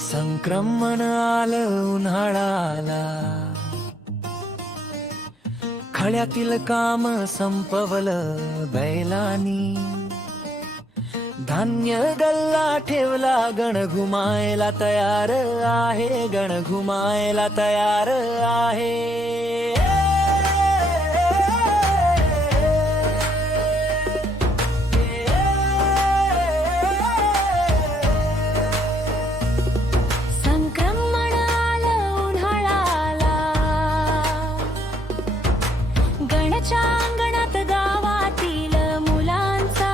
संक्रमण आलं उन्हाळा आला, खळ्यातील काम संपवलं बैलानी, धान्य गल्ला ठेवला गण घुमायला तयार आहे, गण घुमायला तयार आहे. अंगणात गावातील मुलांचा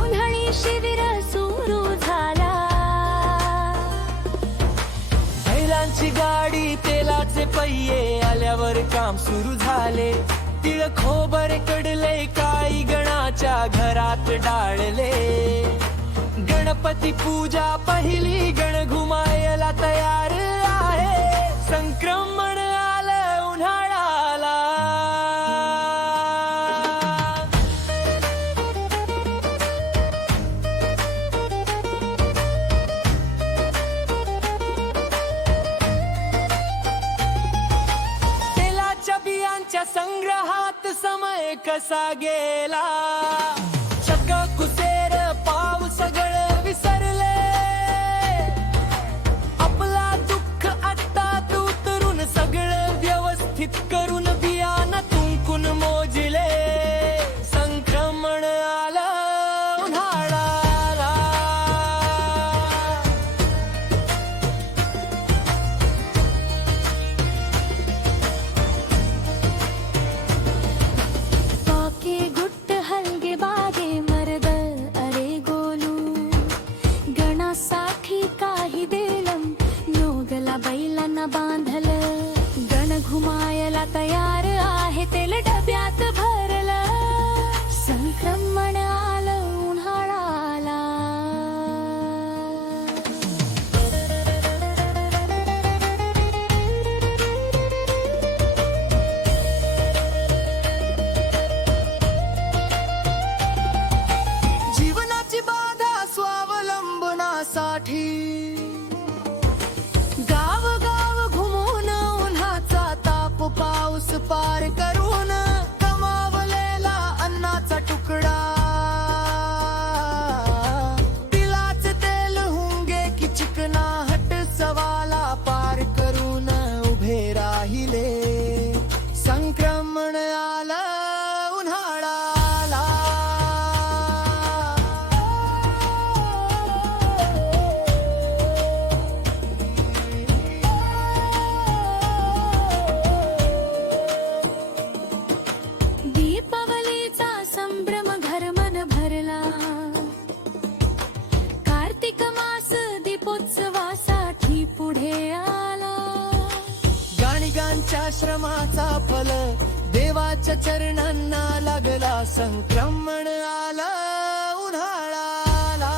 उन्हाळी शिबिर सुरू झाला. बैलांची गाडी तेलाचे पहिये आल्यावर काम सुरू झाले. तिळ खोबरे कडले काही गणाच्या घरात डाळले. गणपती पूजा पहिली गण घुमायला तयार आहे. संक्रमण आलं उन्हाळा आला. तेलाच्या बियांच्या संग्रहात समय कसा गेला. चक्क कुसेर पाव सगळं विसरले. आपला दुःख आत्ता उतरून सगळं व्यवस्थित करून बियाणं तुंकून मोजले. संक्रमण आलं उन्हाळा आला. पाके गुट्ट हलगे बागे मर्द अरे गोलू. गणासाठी काही देलम नोगला बैलांना बांधलं. गण घुमायला तयार आहे तेल डब्यात भरलं. संक्रमण आलं उन्हाळा आला. जीवनाची बाधा स्वावलंबनासाठी गाव गाव घुमून उन्हाचा ताप पाऊस पार करून कमावलेला अन्नाचा तुकडा. तिलाच तेल हुंगे की चिकनाहट सवाला पार करून उभे राहिले. संक्रमण आलं उन्हाळा आला. दीपावलीचा संभ्रम घर मन भरला. कार्तिक मास दीपोत्सवासाठी पुढे आला. गाणिगांच्या श्रमाचा फल देवाच्या चरणांना लागला. संक्रमण आलं उन्हाळा आला.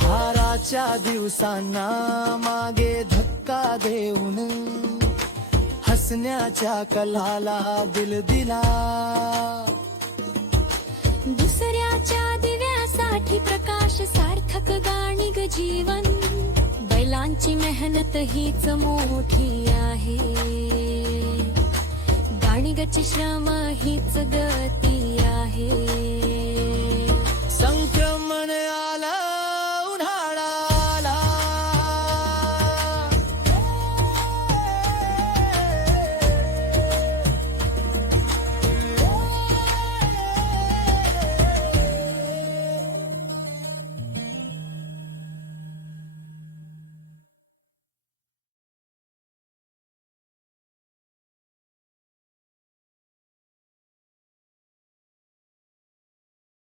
हाराच्या दिवसांना मागे धक्का देऊन हसण्याच्या कलाला दिल दिला. दुसऱ्याच्या दिव्यासाठी प्रकाश सार्थक गाणी ग जीवन. बैलांची मेहनत हीच मोठी आहे. गाणिगचे श्रम हीच गती आहे.